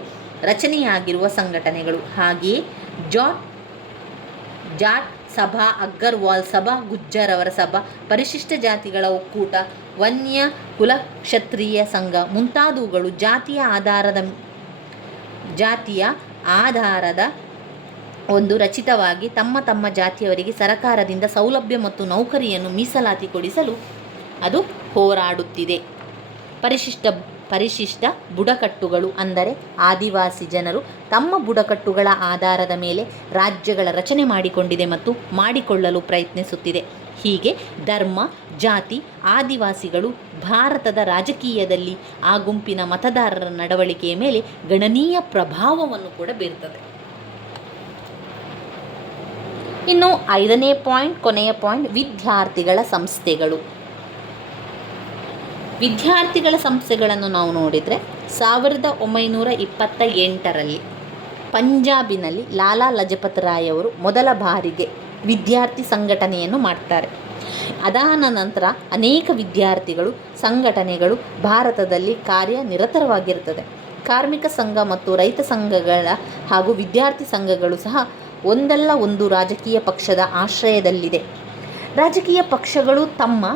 ರಚನೆಯಾಗಿರುವ ಸಂಘಟನೆಗಳು. ಹಾಗೆಯೇ ಜಾಟ್ ಜಾಟ್ ಸಭಾ ಅಗ್ಗರ್ವಾಲ್ ಸಭಾ ಗುಜ್ಜರ್ ಅವರ ಸಭಾ ಪರಿಶಿಷ್ಟ ಜಾತಿಗಳ ಒಕ್ಕೂಟ ವನ್ಯ ಕುಲ ಕ್ಷತ್ರಿಯ ಸಂಘ ಮುಂತಾದವುಗಳು ಜಾತಿಯ ಆಧಾರದ ಜಾತಿಯ ಆಧಾರದ ಒಂದು ರಚಿತವಾಗಿ ತಮ್ಮ ತಮ್ಮ ಜಾತಿಯವರಿಗೆ ಸರಕಾರದಿಂದ ಸೌಲಭ್ಯ ಮತ್ತು ನೌಕರಿಯನ್ನು ಮೀಸಲಾತಿ ಕೊಡಿಸಲು ಅದು ಹೋರಾಡುತ್ತಿದೆ. ಪರಿಶಿಷ್ಟ ಪರಿಶಿಷ್ಟ ಬುಡಕಟ್ಟುಗಳು ಅಂದರೆ ಆದಿವಾಸಿ ಜನರು ತಮ್ಮ ಬುಡಕಟ್ಟುಗಳ ಆಧಾರದ ಮೇಲೆ ರಾಜ್ಯಗಳ ರಚನೆ ಮಾಡಿಕೊಂಡಿದೆ ಮತ್ತು ಮಾಡಿಕೊಳ್ಳಲು ಪ್ರಯತ್ನಿಸುತ್ತಿದೆ. ಹೀಗೆ ಧರ್ಮ, ಜಾತಿ, ಆದಿವಾಸಿಗಳು ಭಾರತದ ರಾಜಕೀಯದಲ್ಲಿ ಆ ಗುಂಪಿನ ಮತದಾರರ ನಡವಳಿಕೆಯ ಮೇಲೆ ಗಣನೀಯ ಪ್ರಭಾವವನ್ನು ಕೂಡ ಬೀರ್ತದೆ. ಇನ್ನು ಐದನೇ ಪಾಯಿಂಟ್, ಕೊನೆಯ ಪಾಯಿಂಟ್, ವಿದ್ಯಾರ್ಥಿಗಳ ಸಂಸ್ಥೆಗಳು. ವಿದ್ಯಾರ್ಥಿಗಳ ಸಂಸ್ಥೆಗಳನ್ನು ನಾವು ನೋಡಿದರೆ ಸಾವಿರದ ಒಂಬೈನೂರ ಇಪ್ಪತ್ತ ಎಂಟರಲ್ಲಿ ಪಂಜಾಬಿನಲ್ಲಿ ಲಾಲಾ ಲಜಪತ್ ರಾಯ್ ಅವರು ಮೊದಲ ಬಾರಿಗೆ ವಿದ್ಯಾರ್ಥಿ ಸಂಘಟನೆಯನ್ನು ಮಾಡ್ತಾರೆ. ಅದಾದ ನಂತರ ಅನೇಕ ವಿದ್ಯಾರ್ಥಿಗಳು, ಸಂಘಟನೆಗಳು ಭಾರತದಲ್ಲಿ ಕಾರ್ಯನಿರತವಾಗಿರುತ್ತದೆ ಕಾರ್ಮಿಕ ಸಂಘ ಮತ್ತು ರೈತ ಸಂಘಗಳ ಹಾಗೂ ವಿದ್ಯಾರ್ಥಿ ಸಂಘಗಳು ಸಹ ಒಂದಲ್ಲ ಒಂದು ರಾಜಕೀಯ ಪಕ್ಷದ ಆಶ್ರಯದಲ್ಲಿದೆ. ರಾಜಕೀಯ ಪಕ್ಷಗಳು ತಮ್ಮ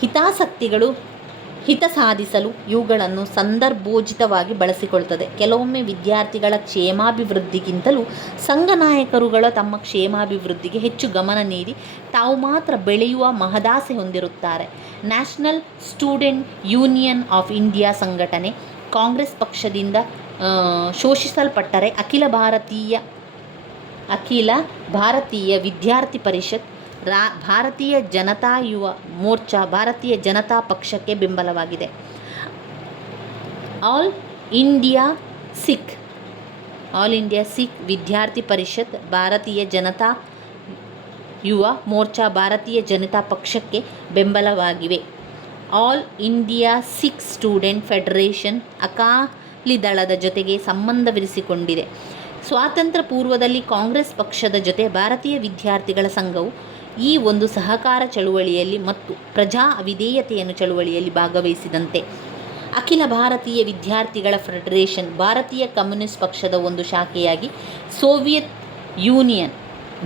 ಹಿತಾಸಕ್ತಿಗಳು ಹಿತ ಸಾಧಿಸಲು ಇವುಗಳನ್ನು ಸಂದರ್ಭೋಚಿತವಾಗಿ ಬಳಸಿಕೊಳ್ತದೆ ಕೆಲವೊಮ್ಮೆ ವಿದ್ಯಾರ್ಥಿಗಳ ಕ್ಷೇಮಾಭಿವೃದ್ಧಿಗಿಂತಲೂ ಸಂಘ ನಾಯಕರುಗಳ ತಮ್ಮ ಕ್ಷೇಮಾಭಿವೃದ್ಧಿಗೆ ಹೆಚ್ಚು ಗಮನ ನೀಡಿ ತಾವು ಮಾತ್ರ ಬೆಳೆಯುವ ಮಹದಾಸೆ ಹೊಂದಿರುತ್ತಾರೆ. National Student Union of India ಸಂಘಟನೆ ಕಾಂಗ್ರೆಸ್ ಪಕ್ಷದಿಂದ ಶೋಷಿಸಲ್ಪಟ್ಟರೆ ಅಖಿಲ ಭಾರತೀಯ ಅಖಿಲ ಭಾರತೀಯ ವಿದ್ಯಾರ್ಥಿ ಪರಿಷತ್ ರಾ, ಭಾರತೀಯ ಜನತಾ ಯುವ ಮೋರ್ಚಾ, ಭಾರತೀಯ ಜನತಾ ಪಕ್ಷಕ್ಕೆ ಬೆಂಬಲವಾಗಿದೆ. All India Sikh, All India Sikh Vidyarthi Parishad Bharatiya Janata Yuva Morcha, Bharatiya Janata ಪಕ್ಷಕ್ಕೆ ಬೆಂಬಲವಾಗಿವೆ. All India Sikh Student Federation Akali ದಳದ ಜೊತೆಗೆ ಸಂಬಂಧವಿರಿಸಿಕೊಂಡಿದೆ. ಸ್ವಾತಂತ್ರ್ಯ ಪೂರ್ವದಲ್ಲಿ ಕಾಂಗ್ರೆಸ್ ಪಕ್ಷದ ಜೊತೆ ಭಾರತೀಯ ವಿದ್ಯಾರ್ಥಿಗಳ ಸಂಘವು ಈ ಒಂದು ಸಹಕಾರ ಚಳುವಳಿಯಲ್ಲಿ ಮತ್ತು ಪ್ರಜಾ ಅವಿಧೇಯತೆಯನ್ನು ಚಳುವಳಿಯಲ್ಲಿ ಭಾಗವಹಿಸಿದಂತೆ ಅಖಿಲ ಭಾರತೀಯ ವಿದ್ಯಾರ್ಥಿಗಳ ಫೆಡರೇಷನ್ ಭಾರತೀಯ ಕಮ್ಯುನಿಸ್ಟ್ ಪಕ್ಷದ ಒಂದು ಶಾಖೆಯಾಗಿ ಸೋವಿಯತ್ ಯೂನಿಯನ್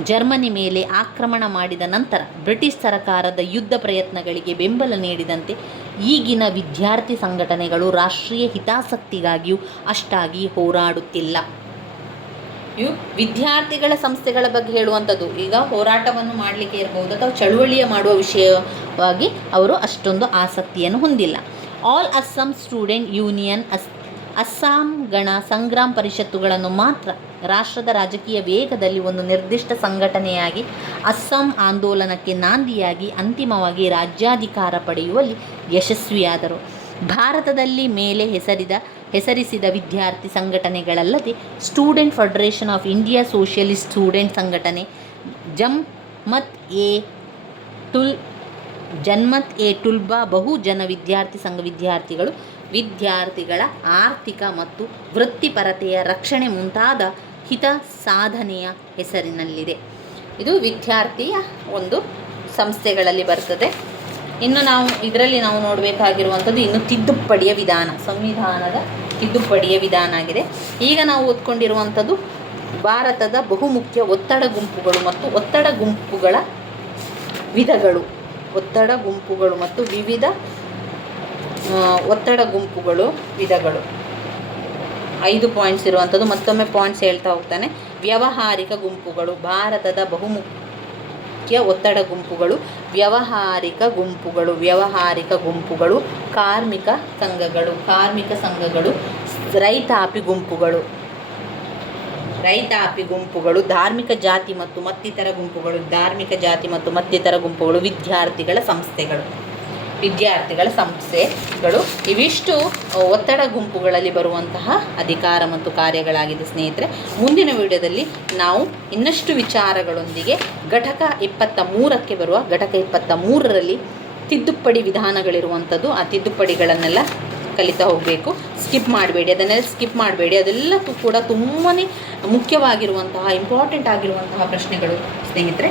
ಜರ್ಮನಿ ಮೇಲೆ ಆಕ್ರಮಣ ಮಾಡಿದ ನಂತರ ಬ್ರಿಟಿಷ್ ಸರಕಾರದ ಯುದ್ಧ ಪ್ರಯತ್ನಗಳಿಗೆ ಬೆಂಬಲ ನೀಡಿದಂತೆ ಈಗಿನ ವಿದ್ಯಾರ್ಥಿ ಸಂಘಟನೆಗಳು ರಾಷ್ಟ್ರೀಯ ಹಿತಾಸಕ್ತಿಗಾಗಿಯೂ ಅಷ್ಟಾಗಿ ಹೋರಾಡುತ್ತಿಲ್ಲ. ಇವು ವಿದ್ಯಾರ್ಥಿಗಳ ಸಂಸ್ಥೆಗಳ ಬಗ್ಗೆ ಹೇಳುವಂಥದ್ದು. ಈಗ ಹೋರಾಟವನ್ನು ಮಾಡಲಿಕ್ಕೆ ಇರಬಹುದು ಅಥವಾ ಚಳುವಳಿಯ ಮಾಡುವ ವಿಷಯವಾಗಿ ಅವರು ಅಷ್ಟೊಂದು ಆಸಕ್ತಿಯನ್ನು ಹೊಂದಿಲ್ಲ. ಆಲ್ ಅಸ್ಸಾಂ ಸ್ಟೂಡೆಂಟ್ ಯೂನಿಯನ್ ಅಸ್ ಅಸ್ಸಾಂ ಗಣ ಸಂಗ್ರಾಮ್ ಪರಿಷತ್ತುಗಳನ್ನು ಮಾತ್ರ ರಾಷ್ಟ್ರದ ರಾಜಕೀಯ ವೇಗದಲ್ಲಿ ಒಂದು ನಿರ್ದಿಷ್ಟ ಸಂಘಟನೆಯಾಗಿ ಅಸ್ಸಾಂ ಆಂದೋಲನಕ್ಕೆ ನಾಂದಿಯಾಗಿ, ಅಂತಿಮವಾಗಿ ರಾಜ್ಯಾಧಿಕಾರ ಪಡೆಯುವಲ್ಲಿ ಯಶಸ್ವಿಯಾದರು. ಭಾರತದಲ್ಲಿ ಮೇಲೆ ಹೆಸರಿದ ಹೆಸರಿಸಿದ ವಿದ್ಯಾರ್ಥಿ ಸಂಘಟನೆಗಳಲ್ಲದೆ student federation of India socialist student ಸಂಘಟನೆ ಜಮ್ ಮತ್ ಎ ಟುಲ್ ಜನ್ಮತ್ ಎ ಟುಲ್ಬಾ ಬಹುಜನ ವಿದ್ಯಾರ್ಥಿ ಸಂಘ ವಿದ್ಯಾರ್ಥಿಗಳು, ವಿದ್ಯಾರ್ಥಿಗಳ ಆರ್ಥಿಕ ಮತ್ತು ವೃತ್ತಿಪರತೆಯ ರಕ್ಷಣೆ ಮುಂತಾದ ಹಿತ ಸಾಧನೆಯ ಹೆಸರಿನಲ್ಲಿದೆ. ಇದು ವಿದ್ಯಾರ್ಥಿಯ ಒಂದು ಸಂಸ್ಥೆಗಳಲ್ಲಿ ಬರ್ತದೆ. ಇನ್ನು ನಾವು ಇದರಲ್ಲಿ ನಾವು ನೋಡಬೇಕಾಗಿರುವಂಥದ್ದು ಇನ್ನು ತಿದ್ದುಪಡಿಯ ವಿಧಾನ, ಸಂವಿಧಾನದ ತಿದ್ದುಪಡಿಯ ವಿಧಾನ ಆಗಿದೆ. ಈಗ ನಾವು ಓದ್ಕೊಂಡಿರುವಂಥದ್ದು ಭಾರತದ ಬಹುಮುಖ್ಯ ಒತ್ತಡ ಗುಂಪುಗಳು ಮತ್ತು ಒತ್ತಡ ಗುಂಪುಗಳ ವಿಧಗಳು. ಒತ್ತಡ ಗುಂಪುಗಳು ಮತ್ತು ವಿವಿಧ ಒತ್ತಡ ಗುಂಪುಗಳು ವಿಧಗಳು. ಐದು ಪಾಯಿಂಟ್ಸ್ ಇರುವಂಥದ್ದು ಮತ್ತೊಮ್ಮೆ ಪಾಯಿಂಟ್ಸ್ ಹೇಳ್ತಾ ಹೋಗ್ತಾನೆ. ವ್ಯವಹಾರಿಕ ಗುಂಪುಗಳು, ಭಾರತದ ಬಹುಮುಖ್ಯ ಒತ್ತಡ ಗುಂಪುಗಳು, ವ್ಯವಹಾರಿಕ ಗುಂಪುಗಳು ವ್ಯವಹಾರಿಕ ಗುಂಪುಗಳು, ಕಾರ್ಮಿಕ ಸಂಘಗಳು ಕಾರ್ಮಿಕ ಸಂಘಗಳು, ರೈತಾಪಿ ಗುಂಪುಗಳು. ರೈತಾಪಿ ಗುಂಪುಗಳು, ಧಾರ್ಮಿಕ ಜಾತಿ ಮತ್ತು ಮತ್ತಿತರ ಗುಂಪುಗಳು, ಧಾರ್ಮಿಕ ಜಾತಿ ಮತ್ತು ಮತ್ತಿತರ ಗುಂಪುಗಳು, ವಿದ್ಯಾರ್ಥಿಗಳ ಸಂಸ್ಥೆಗಳು. ವಿದ್ಯಾರ್ಥಿಗಳ ಸಂಸ್ಥೆಗಳು ಇವಿಷ್ಟು ಒತ್ತಡ ಗುಂಪುಗಳಲ್ಲಿ ಬರುವಂತಹ ಅಧಿಕಾರ ಮತ್ತು ಕಾರ್ಯಗಳಾಗಿದೆ ಸ್ನೇಹಿತರೆ, ಮುಂದಿನ ವಿಡಿಯೋದಲ್ಲಿ ನಾವು ಇನ್ನಷ್ಟು ವಿಚಾರಗಳೊಂದಿಗೆ ಘಟಕ ಇಪ್ಪತ್ತ ಮೂರಕ್ಕೆ ಬರುವ, ಘಟಕ ಇಪ್ಪತ್ತ ಮೂರರಲ್ಲಿ ತಿದ್ದುಪಡಿ ವಿಧಾನಗಳಿರುವಂಥದ್ದು ಆ ತಿದ್ದುಪಡಿಗಳನ್ನೆಲ್ಲ ಕಲಿತಾ ಹೋಗಬೇಕು. ಸ್ಕಿಪ್ ಮಾಡಬೇಡಿ, ಅದನ್ನೆಲ್ಲ ಸ್ಕಿಪ್ ಮಾಡಬೇಡಿ. ಅದೆಲ್ಲಕ್ಕೂ ಕೂಡ ತುಂಬಾ ಮುಖ್ಯವಾಗಿರುವಂತಹ, ಇಂಪಾರ್ಟೆಂಟ್ ಆಗಿರುವಂತಹ ಪ್ರಶ್ನೆಗಳು ಸ್ನೇಹಿತರೆ.